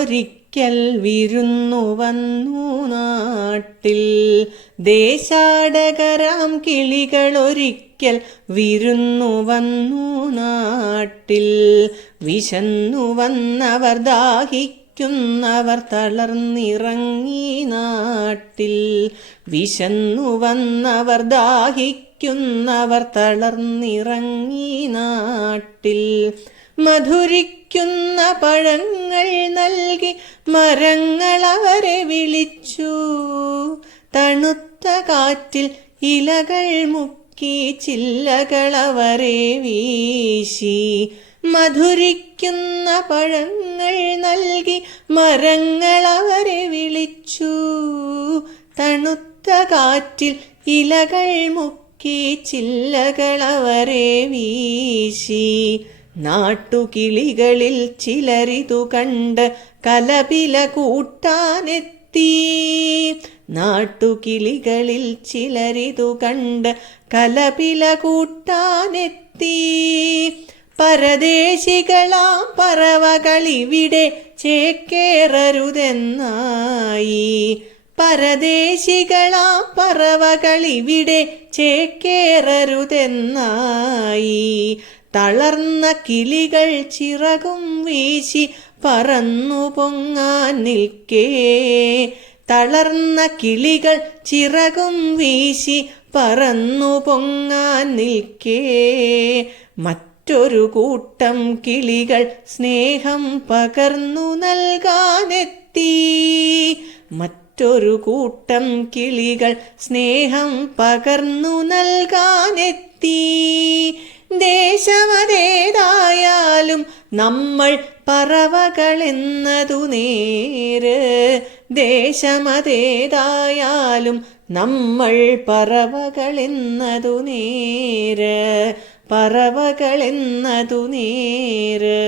കിളികളൊരിക്കൽ വിരുന്നു വന്നു നാട്ടിൽ. ദേശാടകരാം കിളികളൊരിക്കൽ വിരുന്നു വന്നു നാട്ടിൽ. വിശന്നു വന്നവർ ദാഹിക്കുന്നവർ തളർന്നിറങ്ങി നാട്ടിൽ. വിശന്നു വന്നവർ ദാഹിക്കുന്നവർ തളർന്നിറങ്ങി നാട്ടിൽ. മധുരിക്കുന്ന പഴങ്ങൾ നൽകി മരങ്ങൾ അവരെ വിളിച്ചു. തണുത്ത കാറ്റിൽ ഇലകൾ മുക്കി ചില്ലകൾ അവരെ വീശി. മധുരിക്കുന്ന പഴങ്ങൾ നൽകി മരങ്ങൾ അവരെ വിളിച്ചു. തണുത്ത കാറ്റിൽ ഇലകൾ മുക്കി ചില്ലകൾ അവരെ വീശി. നാട്ടുകിളികളിൽ ചിലരിതു കണ്ട് കലപില കൂട്ടാനെത്തി. നാട്ടുകിളികളിൽ ചിലരിതു കണ്ട് കലപില കൂട്ടാനെത്തി. പരദേശികളാം പറവകളിവിടെ ചേക്കേറരുതെന്നായി. പരദേശികളാം പറവകളിവിടെ ചേക്കേറരുതെന്നായി. തളർന്ന കിളികൾ ചിറകും വീശി പറന്നു പൊങ്ങാൻ നിൽക്കേ. തളർന്ന കിളികൾ ചിറകും വീശി പറന്നു പൊങ്ങാൻ നിൽക്കേ. മറ്റൊരു കൂട്ടം കിളികൾ സ്നേഹം പകർന്നു നൽകാനെത്തി. മറ്റൊരു കൂട്ടം കിളികൾ സ്നേഹം പകർന്നു നൽകാനെത്തി. ദേശമതേതായാലും നമ്മൾ പറവകളെന്നതു നേര്. ദേശമതേതായാലും നമ്മൾ പറവകളെന്നതു നേര്. പറവകളെന്നതു നേര്.